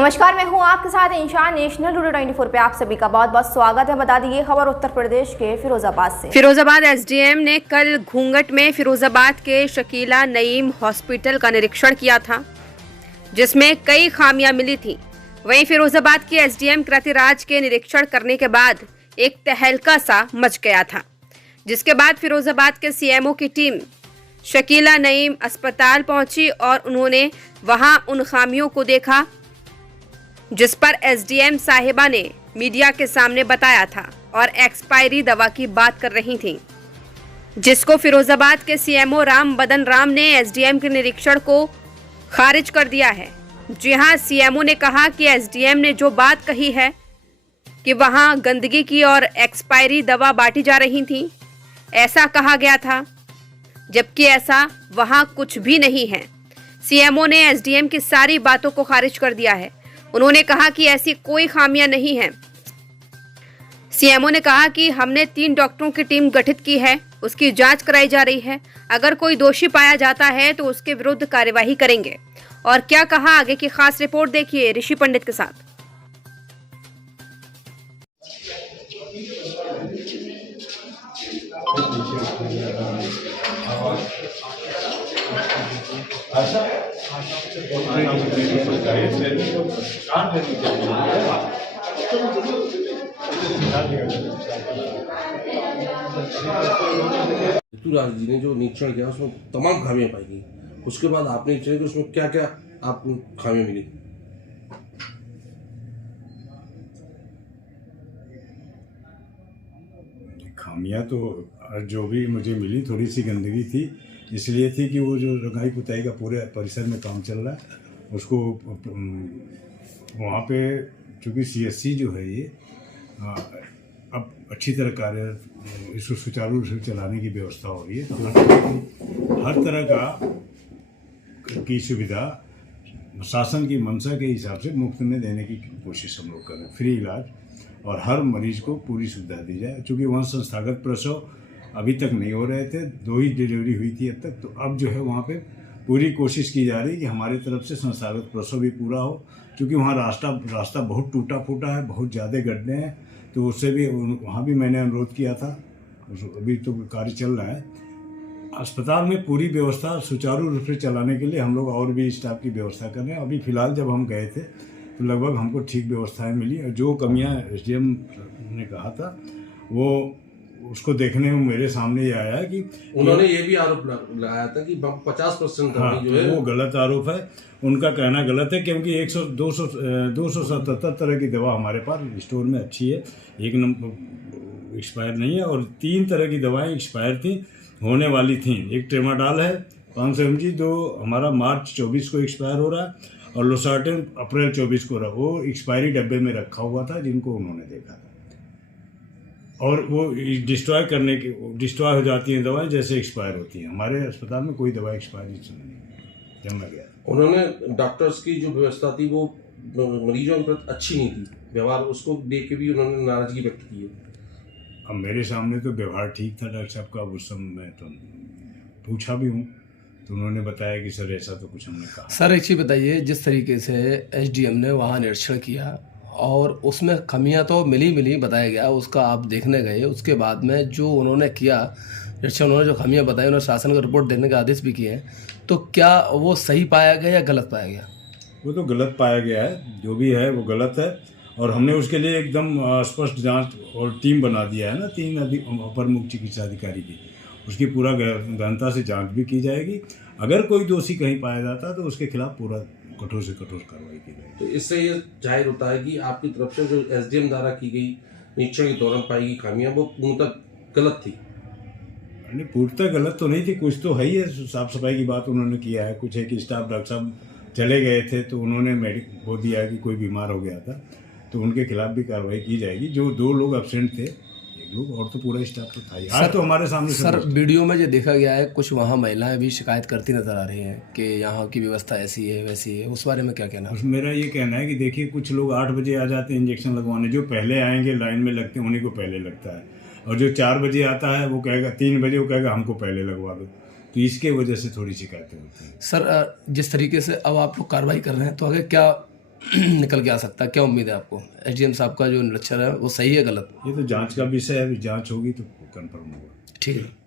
नमस्कार, मैं हूं आपके साथ इंशान। नेशनल टुडे 24 पे आप सभी का बहुत बहुत स्वागत है। बता दी ये खबर उत्तर प्रदेश के फिरोजाबाद से। फिरोजाबाद एसडीएम ने कल घूंघट में फिरोजाबाद के शकीला नईम हॉस्पिटल का निरीक्षण किया था, जिसमें कई खामियां मिली थी। वहीं फिरोजाबाद के एसडीएम कृतिराज के निरीक्षण करने के बाद एक तहलका सा मच गया था, जिसके बाद फिरोजाबाद के सीएमओ की टीम शकीला नईम अस्पताल पहुंची और उन्होंने वहां उन खामियों को देखा जिस पर एसडीएम साहिबा ने मीडिया के सामने बताया था और एक्सपायरी दवा की बात कर रही थी, जिसको फिरोजाबाद के सीएमओ राम बदन राम ने एसडीएम के निरीक्षण को खारिज कर दिया है। जी हां, सीएमओ ने कहा कि एसडीएम ने जो बात कही है कि वहां गंदगी की और एक्सपायरी दवा बांटी जा रही थी, ऐसा कहा गया था, जबकि ऐसा वहां कुछ भी नहीं है। सीएमओ ने एसडीएम की सारी बातों को खारिज कर दिया है। उन्होंने कहा कि ऐसी कोई खामियां नहीं है। सीएमओ ने कहा कि हमने 3 डॉक्टरों की टीम गठित की है, उसकी जांच कराई जा रही है। अगर कोई दोषी पाया जाता है तो उसके विरुद्ध कार्यवाही करेंगे। और क्या कहा, आगे की खास रिपोर्ट देखिए ऋषि पंडित के साथ। ऋतुराज जी ने जो निरीक्षण किया उसमें तमाम खामियां पाई गई। उसके बाद आपने निरीक्षण किया, उसमें क्या क्या आपको खामियां मिली? खामियां तो जो भी मुझे मिली, थोड़ी सी गंदगी थी, इसलिए थी कि वो जो रंगाई पुताई का पूरे परिसर में काम चल रहा है, उसको वहाँ पे चूँकि सीएससी जो है ये अब अच्छी तरह कार्य इसको सुचारू रूप से चलाने की व्यवस्था हो रही है। तो हर तरह की सुविधा शासन की मंशा के हिसाब से मुफ्त में देने की कोशिश हम लोग करें, फ्री इलाज, और हर मरीज को पूरी सुविधा दी जाए। चूँकि वहाँ संस्थागत प्रसव अभी तक नहीं हो रहे थे, 2 ही डिलीवरी हुई थी अब तक, तो अब जो है वहाँ पे पूरी कोशिश की जा रही है कि हमारे तरफ से संस्थागत प्रसव भी पूरा हो। क्योंकि वहाँ रास्ता बहुत टूटा फूटा है, बहुत ज़्यादा गड्ढे हैं, तो उससे भी वहाँ भी मैंने अनुरोध किया था। अभी तो कार्य चल रहा है। अस्पताल में पूरी व्यवस्था सुचारू रूप से चलाने के लिए हम लोग और भी स्टाफ की व्यवस्था कर रहे हैं। अभी फ़िलहाल जब हम गए थे तो लगभग हमको ठीक व्यवस्थाएं मिली, और जो कमियां एसडीएम ने कहा था वो उसको देखने में मेरे सामने ये आया कि उन्होंने ये भी आरोप लगाया था कि 50% जो है वो गलत आरोप है। उनका कहना गलत है, क्योंकि 277 तरह की दवा हमारे पास स्टोर में अच्छी है, एक नंबर एक्सपायर नहीं है, और 3 तरह की दवाएं एक्सपायर थी, होने वाली थी। एक ट्रेमाडॉल है 500 mg, जो हमारा मार्च 24 को एक्सपायर हो रहा है, और लोसार्टेन अप्रैल 24 को रहा, वो एक्सपायरी डब्बे में रखा हुआ था, जिनको उन्होंने देखा था, और वो डिस्ट्रॉय हो जाती हैं दवाएं जैसे एक्सपायर होती हैं। हमारे अस्पताल में कोई दवा एक्सपायरी नहीं जमा गया। उन्होंने डॉक्टर्स की जो व्यवस्था थी वो मरीजों के प्रति अच्छी नहीं थी, व्यवहार, उसको देख के भी उन्होंने नाराजगी व्यक्त की है। अब मेरे सामने तो व्यवहार ठीक था डॉक्टर साहब का, उस समय मैं तो पूछा भी हूँ, तो उन्होंने बताया कि सर ऐसा तो कुछ हमने कहा। सर एक चीज़ बताइए, जिस तरीके से एसडीएम ने वहाँ निरीक्षण किया और उसमें खामियां तो मिली बताया गया, उसका आप देखने गए, उसके बाद में जो उन्होंने किया निरीक्षण, उन्होंने जो खामियां बताई, उन्होंने शासन को रिपोर्ट देने का आदेश भी किए हैं, तो क्या वो सही पाया गया या गलत पाया गया? वो तो गलत पाया गया है, जो भी है वो गलत है, और हमने उसके लिए एकदम स्पष्ट जांच और टीम बना दिया है ना, 3 अपर मुख्य चिकित्सा अधिकारी की, उसकी पूरा गहनता से जांच भी की जाएगी। अगर कोई दोषी कहीं पाया जाता तो उसके खिलाफ पूरा कठोर से कठोर कार्रवाई की जाएगी। तो इससे ये जाहिर होता है कि आपकी तरफ से जो एसडीएम द्वारा की गई निरीक्षण के दौरान पाई गई खामियां वो पूर्णतः गलत थी। नहीं, पूर्णतः गलत तो नहीं थी, कुछ तो है ही है। साफ सफाई की बात उन्होंने किया है, कुछ है कि स्टाफ डॉक्टर साहब चले गए थे तो उन्होंने वो दिया कि कोई बीमार हो गया था, तो उनके खिलाफ भी कार्रवाई की जाएगी। जो 2 लोग एब्सेंट थे, 1 लोग, और तो पूरा स्टाफ तो था ही। आज तो हमारे सामने सर वीडियो में जो देखा गया है, कुछ वहाँ महिलाएं भी शिकायत करती नजर आ रही हैं कि यहाँ की व्यवस्था ऐसी है वैसी है, उस बारे में क्या कहना है? मेरा ये कहना है कि देखिए, कुछ लोग 8 बजे आ जाते हैं इंजेक्शन लगवाने, जो पहले आएंगे लाइन में लगते हैं उन्हीं को पहले लगता है, और जो 4 बजे आता है वो कहेगा 3 बजे, वो कहेगा हमको पहले लगवा दो, तो इसके वजह से थोड़ी शिकायतें होती हैं। सर जिस तरीके से अब आप लोग कार्रवाई कर रहे हैं, तो आगे क्या निकल के आ सकता है? क्या उम्मीद है आपको? एसडीएम साहब का जो निरीक्षण है वो सही है गलत? ये तो जांच का विषय है, अभी जांच होगी तो कंफर्म होगा। ठीक है।